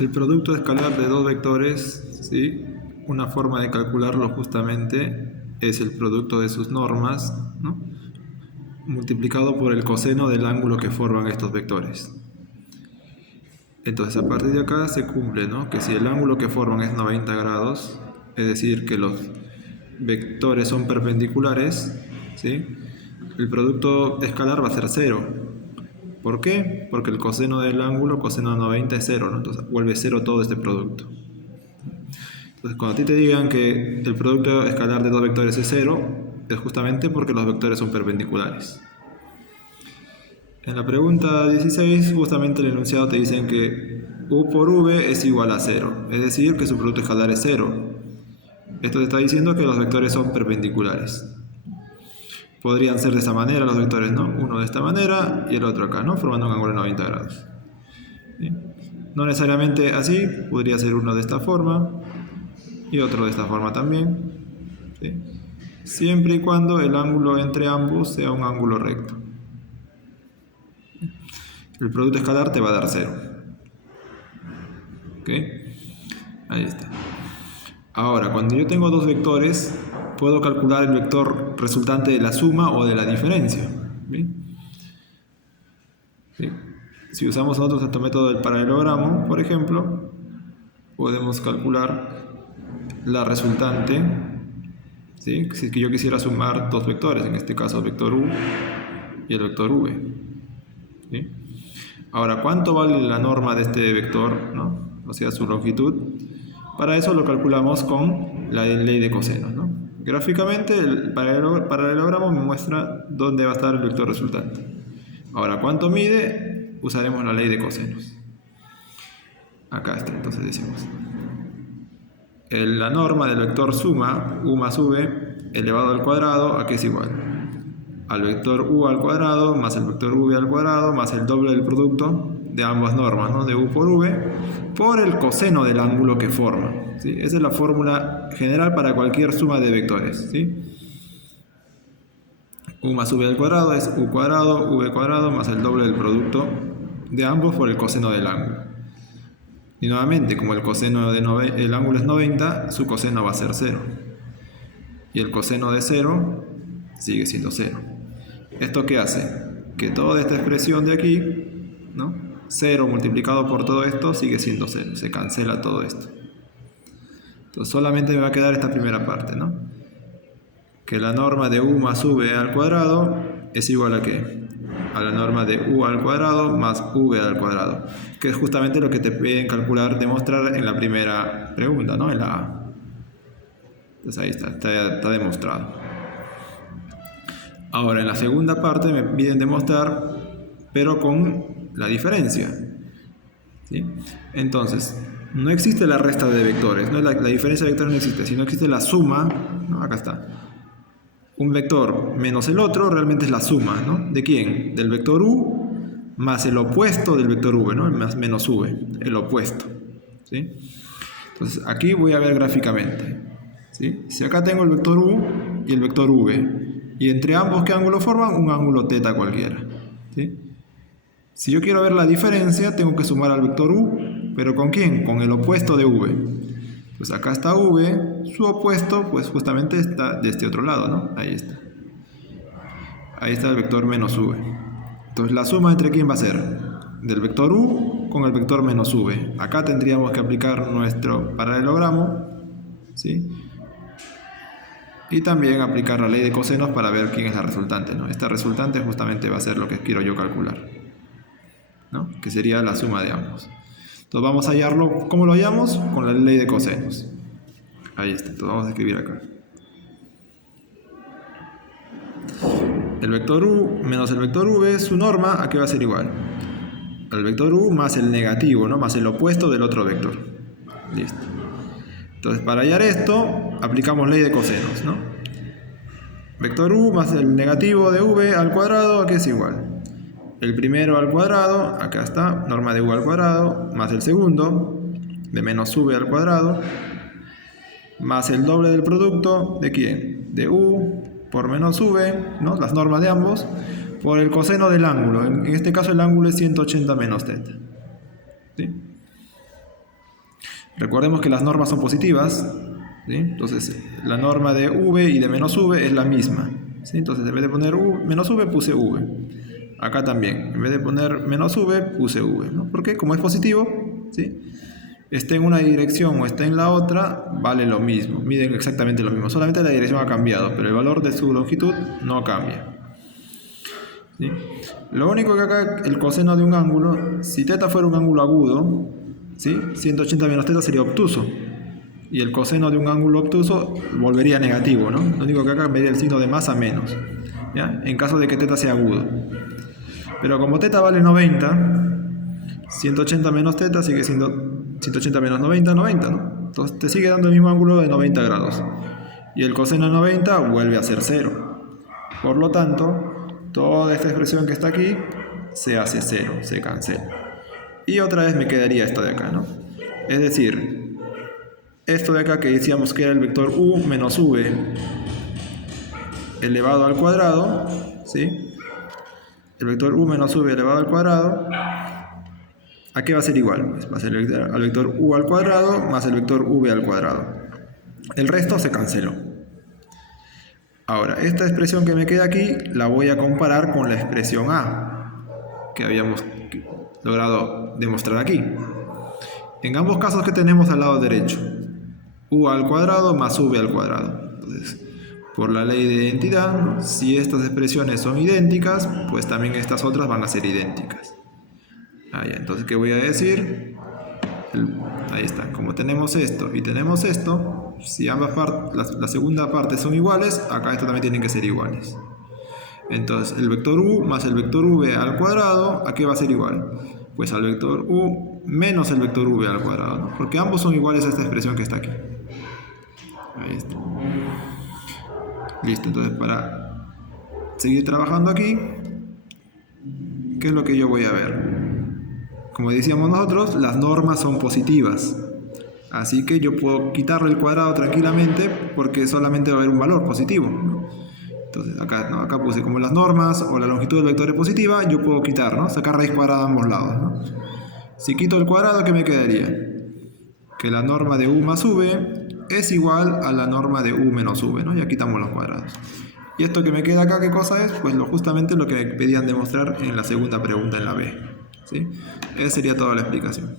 El producto escalar de dos vectores, ¿sí? Una forma de calcularlo justamente es el producto de sus normas, ¿no?, multiplicado por el coseno del ángulo que forman estos vectores. Entonces, a partir de acá se cumple, ¿no?, que si el ángulo que forman es 90 grados, es decir, que los vectores son perpendiculares, ¿sí?, el producto escalar va a ser 0. ¿Por qué? Porque el coseno del ángulo, coseno de 90 es 0, ¿no? Entonces vuelve 0 todo este producto. Entonces, cuando a ti te digan que el producto escalar de dos vectores es 0, es justamente porque los vectores son perpendiculares. En la pregunta 16, justamente el enunciado te dicen que u por v es igual a 0, es decir, que su producto escalar es 0. Esto te está diciendo que los vectores son perpendiculares. Podrían ser de esta manera los vectores, ¿no? Uno de esta manera y el otro acá, ¿no?, formando un ángulo de 90 grados. ¿Sí? No necesariamente así, podría ser uno de esta forma y otro de esta forma también, ¿sí?, siempre y cuando el ángulo entre ambos sea un ángulo recto. El producto escalar te va a dar 0. ¿Ok? Ahí está. Ahora, cuando yo tengo dos vectores, puedo calcular el vector resultante de la suma o de la diferencia. ¿Sí? ¿Sí? Si usamos nosotros este método del paralelogramo, por ejemplo, podemos calcular la resultante, ¿sí?, si es que yo quisiera sumar dos vectores, en este caso el vector u y el vector v. ¿Sí? Ahora, ¿cuánto vale la norma de este vector, ¿no?, o sea, su longitud? Para eso lo calculamos con la ley de cosenos, ¿no? Gráficamente, el paralelogramo me muestra dónde va a estar el vector resultante. Ahora, ¿cuánto mide? Usaremos la ley de cosenos. Acá está, entonces decimos: la norma del vector suma, u más v, elevado al cuadrado, ¿a qué es igual? Al vector u al cuadrado más el vector v al cuadrado más el doble del producto de ambas normas, ¿no?, de u por v, por el coseno del ángulo que forma. ¿Sí? Esa es la fórmula general para cualquier suma de vectores. ¿Sí? U más v al cuadrado es u cuadrado, v cuadrado más el doble del producto de ambos por el coseno del ángulo. Y nuevamente, como el coseno el ángulo es 90, su coseno va a ser 0. Y el coseno de 0 sigue siendo 0. ¿Esto qué hace? Que toda esta expresión de aquí, ¿no?, 0 multiplicado por todo esto sigue siendo 0. Se cancela todo esto. Entonces solamente me va a quedar esta primera parte, ¿no?, que la norma de u más v al cuadrado es igual a ¿qué? A la norma de u al cuadrado más v al cuadrado, que es justamente lo que te piden calcular, demostrar en la primera pregunta, ¿no?, en la A. Entonces ahí está demostrado. Ahora, en la segunda parte me piden demostrar, pero con la diferencia. ¿Sí? Entonces, no existe la resta de vectores, ¿no? La diferencia de vectores no existe, sino existe la suma, ¿no? Acá está. Un vector menos el otro realmente es la suma, ¿no? ¿De quién? Del vector u más el opuesto del vector v, ¿no?, más menos v, el opuesto. ¿Sí? Entonces, aquí voy a ver gráficamente. ¿Sí? Si acá tengo el vector u y el vector v, y entre ambos, ¿qué ángulo forman? Un ángulo teta cualquiera. ¿Sí? Si yo quiero ver la diferencia, tengo que sumar al vector u, ¿pero con quién? Con el opuesto de v. Pues acá está v, su opuesto, pues justamente está de este otro lado, ¿no? Ahí está. Ahí está el vector menos v. Entonces, ¿la suma entre quién va a ser? Del vector u con el vector menos v. Acá tendríamos que aplicar nuestro paralelogramo, ¿sí?, y también aplicar la ley de cosenos para ver quién es la resultante, ¿no? Esta resultante justamente va a ser lo que quiero yo calcular, ¿no?, que sería la suma de ambos. Entonces vamos a hallarlo. ¿Cómo lo hallamos? Con la ley de cosenos. Ahí está. Entonces vamos a escribir acá. El vector u menos el vector v, su norma, ¿a qué va a ser igual? Al vector u más el negativo, ¿no?, más el opuesto del otro vector. Listo. Entonces, para hallar esto, aplicamos ley de cosenos, ¿no? Vector u más el negativo de v al cuadrado, ¿a qué es igual? El primero al cuadrado, acá está, norma de u al cuadrado, más el segundo, de menos v al cuadrado, más el doble del producto, ¿de quién? De u por menos v, ¿no?, las normas de ambos, por el coseno del ángulo. En este caso el ángulo es 180 menos θ. ¿Sí? Recordemos que las normas son positivas, ¿sí? Entonces la norma de v y de menos v es la misma, ¿sí? Entonces en vez de poner menos v puse v. Acá también, en vez de poner menos v puse v, ¿no? Porque como es positivo, ¿sí? Esté en una dirección o esté en la otra, vale lo mismo, miden exactamente lo mismo, solamente la dirección ha cambiado, pero el valor de su longitud no cambia, ¿sí? Lo único que acá, el coseno de un ángulo, si θ fuera un ángulo agudo, ¿sí? 180 menos θ sería obtuso, y el coseno de un ángulo obtuso volvería negativo, ¿no? Lo único que acá cambiaría el signo de más a menos, ¿ya? En caso de que θ sea agudo. Pero como θ vale 90, 180 menos θ sigue siendo 180 menos 90, 90, ¿no? Entonces te sigue dando el mismo ángulo de 90 grados. Y el coseno de 90 vuelve a ser 0. Por lo tanto, toda esta expresión que está aquí se hace 0, se cancela. Y otra vez me quedaría esto de acá, ¿no? Es decir, esto de acá que decíamos que era el vector u menos v elevado al cuadrado, ¿sí? El vector u menos v elevado al cuadrado, ¿a qué va a ser igual? Pues va a ser al vector u al cuadrado más el vector v al cuadrado. El resto se canceló. Ahora, esta expresión que me queda aquí la voy a comparar con la expresión a que habíamos logrado demostrar aquí. En ambos casos, que tenemos al lado derecho, u al cuadrado más v al cuadrado. Entonces, por la ley de identidad, ¿no? Si estas expresiones son idénticas, pues también estas otras van a ser idénticas. Entonces, ¿qué voy a decir? Ahí está. Como tenemos esto y tenemos esto, si ambas partes, la segunda parte son iguales, acá esto también tienen que ser iguales. Entonces, el vector u más el vector v al cuadrado, ¿a qué va a ser igual? Pues al vector u menos el vector v al cuadrado, ¿no? Porque ambos son iguales a esta expresión que está aquí. Ahí está. Listo, entonces para seguir trabajando aquí, ¿qué es lo que yo voy a ver? Como decíamos nosotros, las normas son positivas. Así que yo puedo quitarle el cuadrado tranquilamente porque solamente va a haber un valor positivo, ¿no? Entonces acá, ¿no? Acá puse como las normas o la longitud del vector es positiva, yo puedo quitar, ¿no? Sacar raíz cuadrada a ambos lados, ¿no? Si quito el cuadrado, ¿qué me quedaría? Que la norma de u más v es igual a la norma de u menos v, ¿no? Ya quitamos los cuadrados. Y esto que me queda acá, ¿qué cosa es? Pues justamente lo que me pedían demostrar en la segunda pregunta en la B, ¿sí? Esa sería toda la explicación.